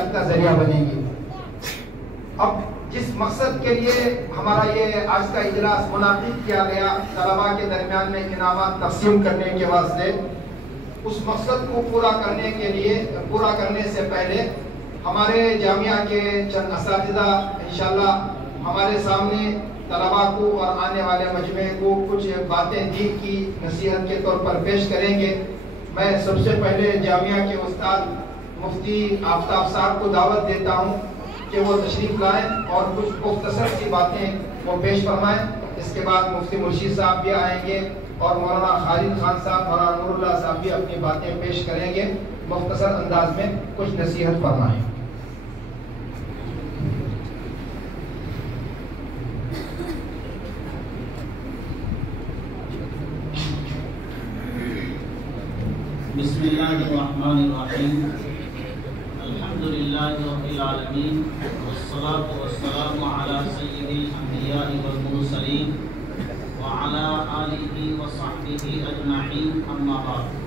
نجات کا ذریعہ بنے گی۔ اب جس مقصد کے لیے ہمارا یہ آج کا اجلاس منعقد کیا گیا، طلباء کے درمیان میں انعامات تقسیم کرنے کے واسطے، اس مقصد کو پورا کرنے سے پہلے ہمارے جامعہ کے چند اساتذہ انشاءاللہ ہمارے سامنے طلباء کو اور آنے والے مجمع کو کچھ باتیں دین کی نصیحت کے طور پر پیش کریں گے۔ میں سب سے پہلے جامعہ کے استاد مفتی آفتاب صاحب کو دعوت دیتا ہوں کہ وہ تشریف لائیں اور کچھ مختصر سی باتیں وہ پیش فرمائیں۔ اس کے بعد مفتی مرشید صاحب بھی آئیں گے اور مولانا خالد خان صاحب، مولانا نور اللہ صاحب بھی اپنی باتیں پیش کریں گے، مختصر انداز میں کچھ نصیحت فرمائیں۔ بسم اللہ الرحمن الرحیم، الحمد للہ رب العالمین، والصلاة والسلام علی سید الانبیاء والمرسلین وعلی آلہ وصحبہ اجمعین، اما بعد۔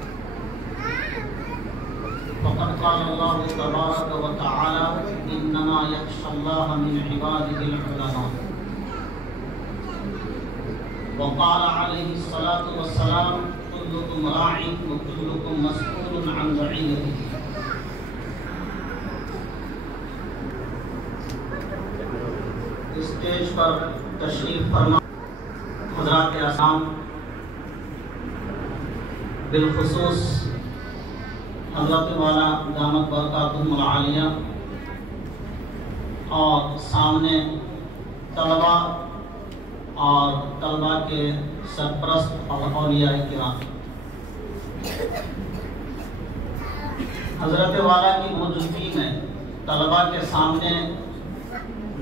فقد قال اللہ تبارک و تعالی انما یخشی اللہ من عبادہ العلماء، وقال علیہ الصلاة والسلام كلكم راع وكلكم مسؤول عن رعيته۔ اسٹیج پر تشریف فرما حضرات اعظام، بالخصوص حضرت والا دامت برکاتہم العالیہ، اور سامنے طلباء اور طلباء کے سرپرست اور اولیاء کرام، حضرت والا کی موجودگی میں طلباء کے سامنے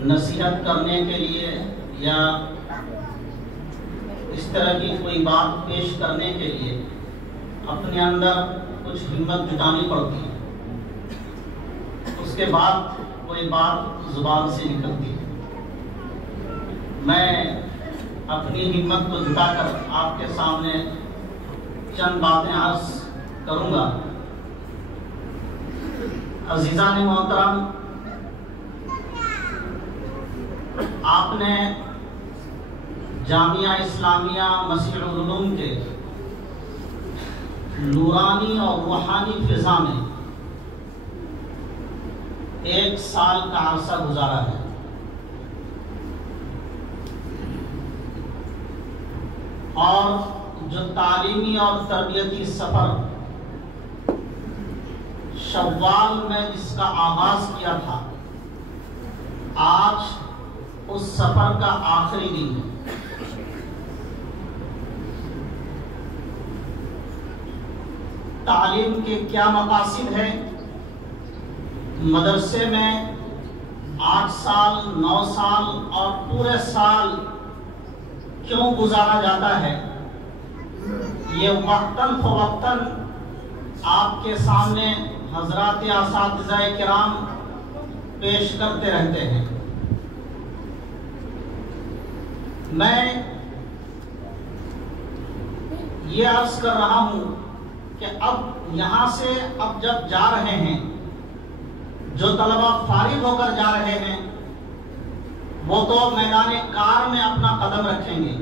نصیحت کرنے کے لیے یا اس طرح کی کوئی بات پیش کرنے کے لیے اپنے اندر کچھ ہمت جٹانی پڑتی ہے، اس کے بعد کوئی بات زبان سے نکلتی ہے۔ میں اپنی ہمت کو جٹا کر آپ کے سامنے چند باتیں عرض کروں گا۔ عزیزان محترم، آپ نے جامعہ اسلامیہ مسیح العلوم کے نورانی اور روحانی فضا میں 1 سال کا عرصہ گزارا ہے۔ اور جو تعلیمی اور تربیتی سفر شوال میں جس کا آغاز کیا تھا، آج اس سفر کا آخری دن ہے۔ تعلیم کے کیا مقاصد ہیں؟ مدرسے میں 8 سال، 9 سال اور پورے سال کیوں گزارا جاتا ہے، یہ وقتاً فوقتاً آپ کے سامنے حضرات اساتذہ کرام پیش کرتے رہتے ہیں۔ میں یہ عرض کر رہا ہوں کہ اب یہاں سے اب جب جا رہے ہیں، جو طلبہ فارغ ہو کر جا رہے ہیں وہ تو میدان کار میں اپنا قدم رکھیں گے،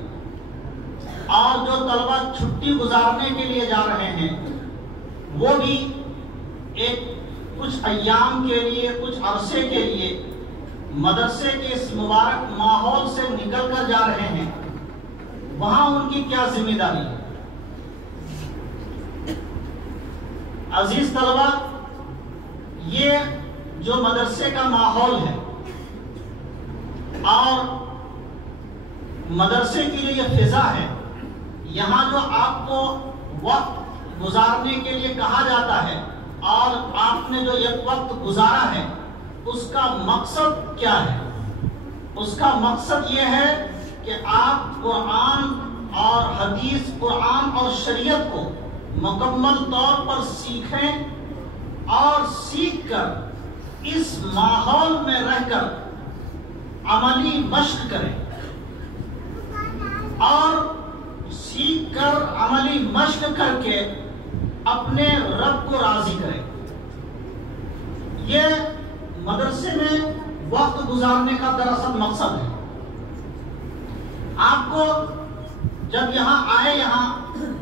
اور جو طلبہ چھٹی گزارنے کے لیے جا رہے ہیں وہ بھی ایک کچھ ایام کے لیے، کچھ عرصے کے لیے مدرسے کے اس مبارک ماحول سے نکل کر جا رہے ہیں۔ وہاں ان کی کیا ذمہ داری ہے؟ عزیز طلبہ، یہ جو مدرسے کا ماحول ہے اور مدرسے کی جو یہ فضا ہے، یہاں جو آپ کو وقت گزارنے کے لیے کہا جاتا ہے اور آپ نے جو یہ وقت گزارا ہے، اس کا مقصد کیا ہے؟ اس کا مقصد یہ ہے کہ آپ قرآن اور حدیث، قرآن اور شریعت کو مکمل طور پر سیکھیں اور سیکھ کر اس ماحول میں رہ کر عملی مشق کریں، اور سیکھ کر عملی مشق کر کے اپنے رب کو راضی کریں۔ یہ مدرسے میں وقت گزارنے کا دراصل مقصد ہے. آپ کو جب یہاں آئے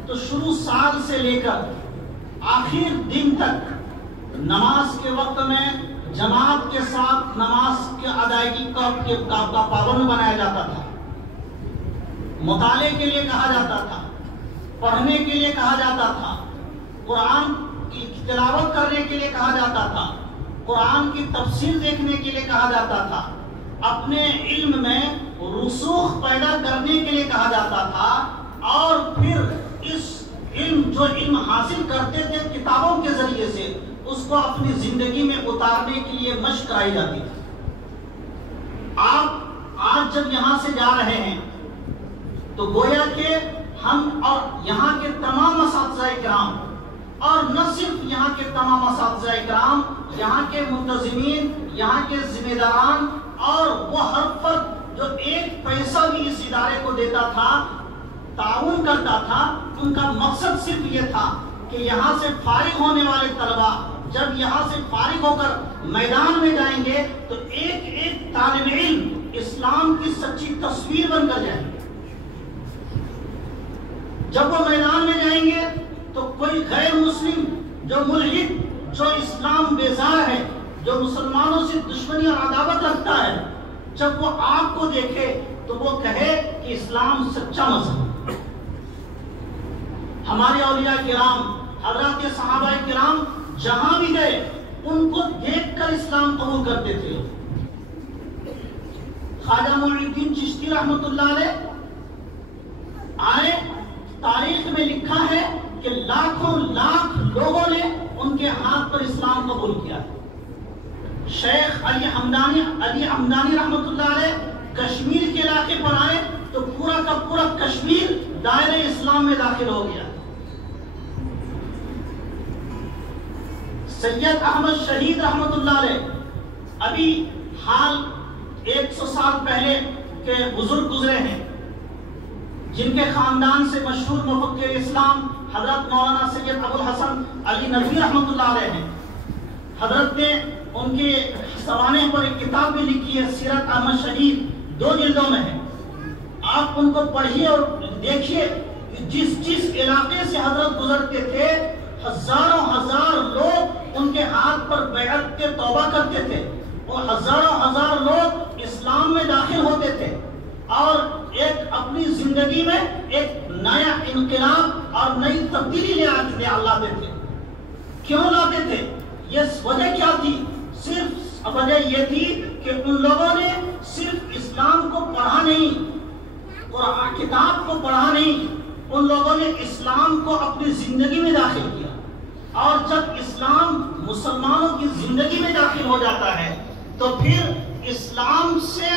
تو شروع سال سے لے کر آخر دن تک نماز کے وقت میں جماعت کے ساتھ نماز کی ادائیگی کا پابند بنایا جاتا تھا. مطالعے کے لیے کہا جاتا تھا، پڑھنے کے لیے کہا جاتا تھا، قرآن کی تلاوت کرنے کے لیے کہا جاتا تھا، قرآن کی تفسیر دیکھنے کے لیے کہا جاتا تھا، اپنے علم میں رسوخ پیدا کرنے کے لیے کہا جاتا تھا، اور پھر اس جو علم حاصل کرتے تھے کتابوں کے ذریعے سے اس کو اپنی زندگی میں اتارنے کے لیے مشق کرائی جاتی تھی. آپ آج جب یہاں سے جا رہے ہیں تو گویا کہ ہم اور یہاں کے تمام اساتذہ کرام، اور نہ صرف یہاں کے تمام اساتذہ کرام، یہاں کے منتظمین، یہاں کے ذمہ داران، اور وہ ہر فرد جو ایک پیسہ بھی اس ادارے کو دیتا تھا، تعاون کرتا تھا، ان کا مقصد صرف یہ تھا کہ یہاں سے فارغ ہونے والے طلبہ جب یہاں سے فارغ ہو کر میدان میں جائیں گے تو ایک ایک طالب علم اسلام کی سچی تصویر بن کر جائیں گے. جب وہ میدان میں جائیں گے تو کوئی غیر مسلم جو ملحد، جو اسلام بیزار ہے، جو مسلمانوں سے دشمنی اور عداوت رکھتا ہے، جب وہ آپ کو دیکھے تو وہ کہے کہ اسلام سچا مذہب. ہمارے اولیاء کرام، حضرات صحابہ کرام جہاں بھی گئے ان کو دیکھ کر اسلام قبول کرتے تھے. خواجہ معین الدین چشتی رحمۃ اللہ علیہ آئے، تاریخ میں لکھا ہے کہ لاکھوں لاکھ لوگوں نے ان کے ہاتھ پر اسلام قبول کیا. شیخ علی حمدانی رحمۃ اللہ علیہ کشمیر کے علاقے پر آئے تو پورا کا پورا کشمیر دائرہ اسلام میں داخل ہو گیا. سید احمد شہید رحمۃ اللہ علیہ ابھی حال 100 سال پہلے کے بزرگ گزرے ہیں، جن کے خاندان سے مشہور مفکر اسلام حضرت مولانا سید ابو الحسن علی ندوی رحمۃ اللہ علیہ ہیں. حضرت نے ان کے سوانح پر ایک کتاب بھی لکھی ہے، سیرت احمد شہید، 2 جلدوں میں ہے. آپ ان کو پڑھیے اور دیکھیے جس علاقے سے حضرت گزرتے تھے ہزاروں ہزار لوگ ان کے ہاتھ پر بیعت کے توبہ کرتے تھے، اور ہزاروں ہزار لوگ اسلام میں داخل ہوتے تھے، اور ایک اپنی زندگی میں ایک نیا انقلاب اور نئی تبدیلی لے لاتے تھے. کیوں لاتے تھے؟ یہ وجہ کیا تھی؟ صرف وجہ یہ تھی کہ ان لوگوں نے صرف اسلام کو پڑھا نہیں، قرآن کتاب کو پڑھا نہیں، ان لوگوں نے اسلام کو اپنی زندگی میں داخل کیا. اور جب اسلام مسلمانوں کی زندگی میں داخل ہو جاتا ہے تو پھر اسلام سے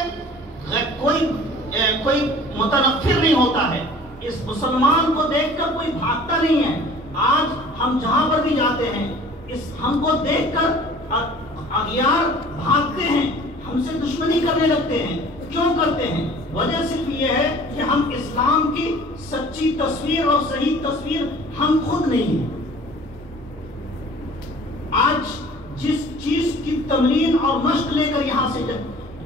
کوئی متنفر نہیں ہوتا ہے. اس مسلمان کو دیکھ کر کوئی بھاگتا نہیں ہے. آج ہم جہاں پر بھی جاتے ہیں ہم کو دیکھ کر اغیار بھاگتے ہیں، ہم سے دشمنی کرنے لگتے ہیں. کیوں کرتے ہیں؟ وجہ صرف یہ ہے کہ ہم اسلام کی سچی تصویر اور صحیح تصویر ہم خود نہیں ہیں. آج جس چیز کی تمرین اور مشق لے کر یہاں سے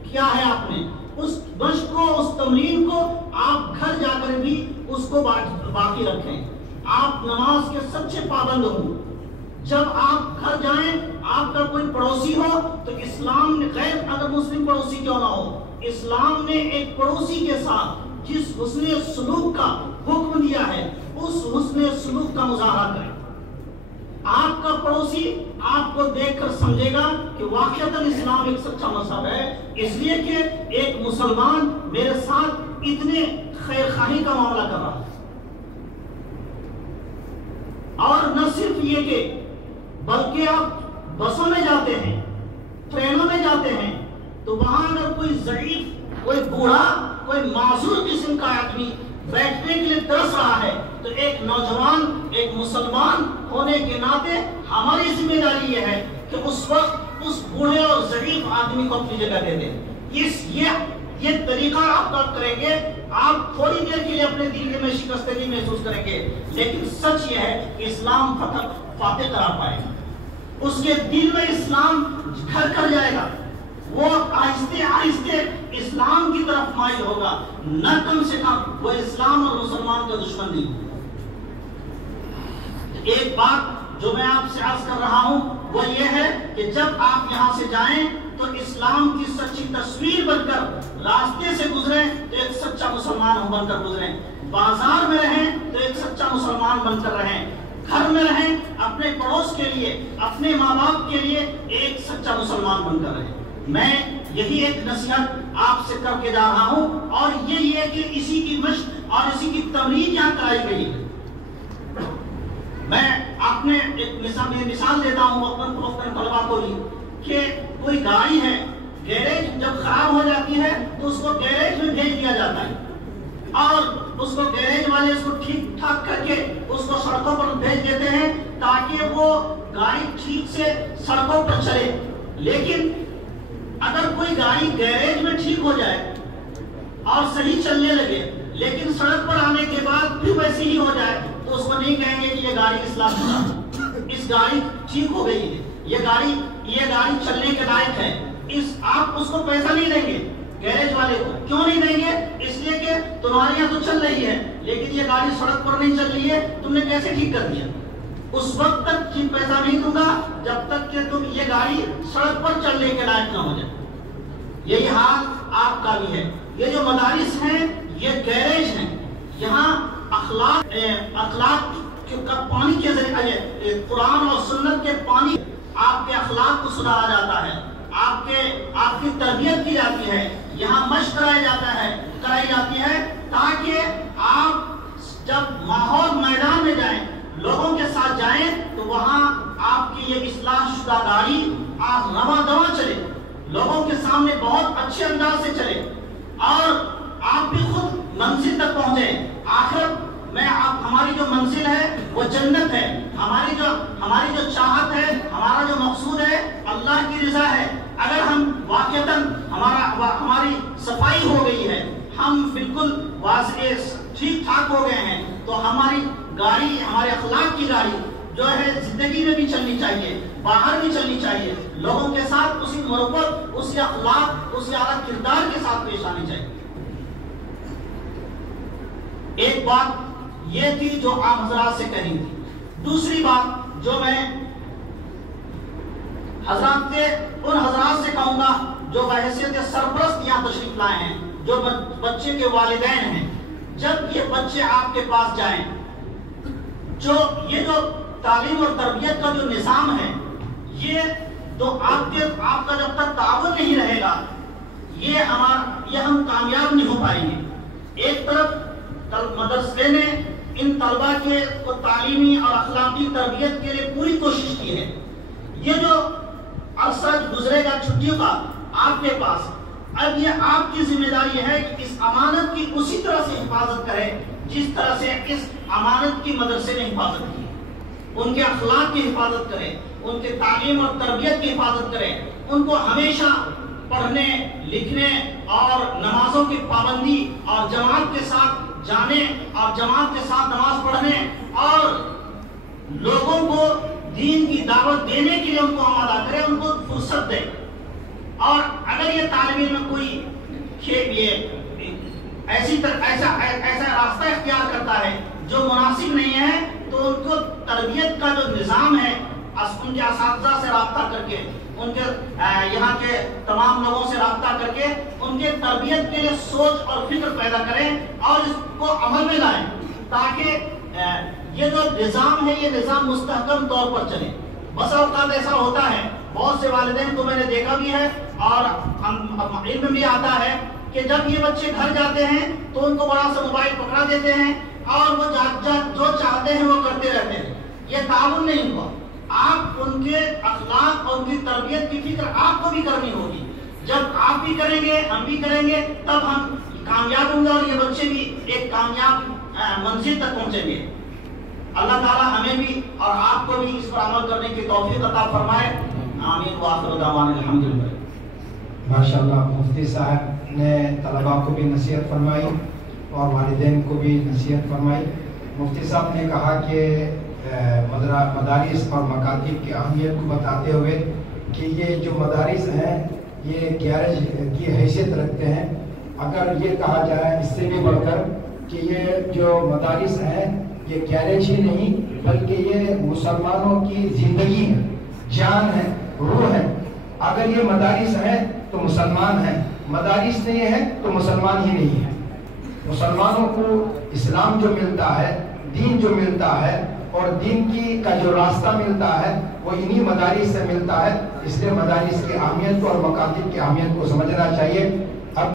کیا ہے آپ نے، اس مشق کو، اس تمرین کو آپ گھر جا کر بھی اس کو باقی رکھیں. آپ نماز کے سچے پابند ہوں. جب آپ گھر جائیں، آپ کا کوئی پڑوسی ہو تو اسلام نے، غیر اگر مسلم پڑوسی کیوں نہ ہو، اسلام نے ایک پڑوسی کے ساتھ جس حسن سلوک کا حکم دیا ہے اس حسن سلوک کا مظاہرہ کریں. آپ کا پڑوسی آپ کو دیکھ کر سمجھے گا کہ واقعتاً اسلام ایک سچا مذہب ہے، اس لیے کہ ایک مسلمان میرے ساتھ اتنے خیر خواہی کا معاملہ کر رہا ہے. اور نہ صرف یہ کہ بلکہ آپ بسوں میں جاتے ہیں، ٹرینوں میں جاتے ہیں تو وہاں اگر کوئی ضعیف، کوئی بوڑھا، کوئی معذور قسم کا آدمی بیٹھنے کے لیے ترس رہا ہے تو ایک نوجوان، ایک مسلمان ہونے کے ناطے ہماری ذمہ داری یہ ہے کہ اس وقت اس بوڑھے اور ضعیف آدمی کو اپنی جگہ دے دیں. یہ طریقہ آپ کریں گے، آپ تھوڑی دیر کے لیے اپنے دل میں شکستگی محسوس کریں گے، لیکن سچ یہ ہے کہ اسلام فاتح قرار پائے گا. اس کے دل میں اسلام گھر کر جائے گا. آہستہ اسلام کی طرف مائل ہوگا، نہ کم سے کم وہ اسلام اور مسلمان کا دشمن نہیں ہوگا۔ ایک بات جو میں آپ سے عرض کر رہا ہوں وہ یہ ہے کہ جب آپ یہاں سے جائیں تو اسلام کی سچی تصویر بن کر راستے سے گزریں تو ایک سچا مسلمان بن کر گزریں، بازار میں رہیں تو ایک سچا مسلمان بن کر رہیں، گھر میں رہیں اپنے پڑوس کے لیے، اپنے ماں باپ کے لیے ایک سچا مسلمان بن کر رہیں۔ میں یہی ایک نصیحت آپ سے کر کے جا رہا ہوں، اور یہ کہ اسی کی مشق اور اسی کی تمرین یہاں کرائی گئی ہے۔ میں آپ نے ایک مثال دیتا ہوں وقتاً طلبا کو بھی، کہ کوئی گاڑی ہے، گیریج جب خراب ہو جاتی ہے تو اس کو گیریج میں بھیج دیا جاتا ہے، اور اس کو گیریج والے اس کو ٹھیک ٹھاک کر کے اس کو سڑکوں پر بھیج دیتے ہیں تاکہ وہ گاڑی ٹھیک سے سڑکوں پر چلے۔ لیکن اگر کوئی گاڑی گیریج میں ٹھیک ہو جائے اور صحیح چلنے لگے لیکن سڑک پر آنے کے بعد پھر ویسی ہی ہو جائے تو اس کو نہیں کہیں گے کہ یہ گاڑی اصلاح شدہ، اس گاڑی ٹھیک ہو گئی ہے، یہ گاڑی چلنے کے لائق ہے، آپ اس کو پیسہ نہیں دیں گے گیریج والے کو۔ کیوں نہیں دیں گے؟ اس لیے کہ تمہارے یہاں تو چل رہی ہے لیکن یہ گاڑی سڑک پر نہیں چل رہی ہے، تم نے کیسے ٹھیک کر دیا؟ اس وقت تک پیسہ نہیں دوں گا جب تک کہ تم یہ گاڑی سڑک پر چلنے کے لائق نہ ہو جائے۔ یہی حال آپ کا بھی ہے۔ یہ جو مدارس ہیں یہ گیریج ہیں، یہاں اخلاق کا پانی کے ذریعے قرآن اور سنت کے پانی آپ کے اخلاق کو سدھارا جاتا ہے، آپ کی تربیت کی جاتی ہے، یہاں مشق کرائی جاتی ہے تاکہ آپ جب ماحول میدان میں جائیں، لوگوں کے ساتھ جائیں تو وہاں آپ کی یہ اصلاح شدہ گاڑی رواں دواں چلے، لوگوں کے سامنے بہت اچھے انداز سے چلے، اور آپ بھی خود منزل تک پہنچے۔ آخرت میں ہماری جو منزل ہے وہ جنت ہے، ہماری جو چاہت ہے، ہمارا جو مقصود ہے اللہ کی رضا ہے۔ اگر ہم واقعتاً ہماری صفائی ہو گئی ہے، ہم بالکل واضح ٹھیک ٹھاک ہو گئے ہیں، تو ہماری گاڑی، ہمارے اخلاق کی گاڑی جو ہے زندگی میں بھی چلنی چاہیے، باہر بھی چلنی چاہیے، لوگوں کے ساتھ اسی مربت، اسی اخلاق، اسی اعلیٰ کردار کے ساتھ پیش آنی چاہیے۔ ایک بات یہ تھی جو آپ حضرات سے کہی تھی۔ دوسری بات جو میں ان حضرات سے کہوں گا جو بحیثیت سرپرست یہاں تشریف لائے ہیں، جو بچے کے والدین ہیں، جب یہ بچے آپ کے پاس جائیں، جو تعلیم اور تربیت کا جو نظام ہے، یہ تو آپ کا جب تک تعاون نہیں رہے گا یہ ہم کامیاب نہیں ہو پائیں گے۔ ایک طرف مدرسے نے ان طلباء کے تعلیمی اور اخلاقی تربیت کے لیے پوری کوشش کی ہے۔ یہ جو عرصہ گزرے گا چھٹیوں کا آپ کے پاس، اب یہ آپ کی ذمہ داری ہے کہ اس امانت کی اسی طرح سے حفاظت کریں جس طرح سے اس امانت کی مدرسے نے حفاظت کی، ان کے اخلاق کی حفاظت کریں، ان کے تعلیم اور تربیت کی حفاظت کریں، ان کو ہمیشہ پڑھنے لکھنے اور نمازوں کی پابندی اور جماعت کے ساتھ جانے اور جماعت کے ساتھ نماز پڑھنے اور لوگوں کو دین کی دعوت دینے کے لیے ان کو آمادہ کرے، ان کو فرصت دے۔ اور اگر یہ طالب علم کوئی ایسا راستہ اختیار کرتا ہے جو مناسب نہیں ہے تو ان کو تربیت کا جو نظام ہے ان کے اساتذہ سے رابطہ کر کے، ان کے یہاں کے تمام لوگوں سے رابطہ کر کے ان کے تربیت کے لیے سوچ اور فکر پیدا کریں اور اس کو عمل میں لائیں تاکہ یہ جو نظام ہے یہ نظام مستحکم طور پر چلے۔ بس اوقات ایسا ہوتا ہے، بہت سے والدین کو میں نے دیکھا بھی ہے اور علم بھی آتا ہے کہ جب یہ بچے گھر جاتے ہیں تو ان کو بڑا سا موبائل پکڑا دیتے ہیں اور وہ جو چاہتے ہیں وہ کرتے رہتے ہیں۔ یہ تعاون نہیں ہوا۔ آپ ان کے اخلاق اور ان کی تربیت کی فکر آپ کو بھی کرنی ہوگی۔ جب آپ بھی کریں گے، ہم بھی کریں گے، تب ہم کامیاب ہوں گے اور یہ بچے بھی ایک کامیاب منزل تک پہنچیں گے۔ اللہ تعالی ہمیں بھی اور آپ کو بھی اس پر عمل کرنے کی توفیق عطا فرمائے۔ آمین وآخر دعوانا الحمدللہ۔ ماشاءاللہ مفتی صاحب نے طلباء کو بھی نصیحت فرمائی اور والدین کو بھی نصیحت فرمائی۔ مفتی صاحب نے کہا کہ مدارس اور مکاتب کی اہمیت کو بتاتے ہوئے کہ یہ جو مدارس ہیں یہ گیرج کی حیثیت رکھتے ہیں. اگر یہ کہا جائے اس سے بھی بڑھ کر کہ یہ جو مدارس ہیں یہ گیرج ہی نہیں بلکہ یہ مسلمانوں کی زندگی ہے، جان ہے، روح ہے. اگر یہ مدارس ہیں تو مسلمان ہیں، مدارس نہیں ہے تو مسلمان ہی نہیں ہے. مسلمانوں کو اسلام جو ملتا ہے، دین جو ملتا ہے اور دین کی کا جو راستہ ملتا ہے وہ انہی مدارس سے ملتا ہے. اس لیے مدارس کی اہمیت کو اور مکاتب کی اہمیت کو سمجھنا چاہیے.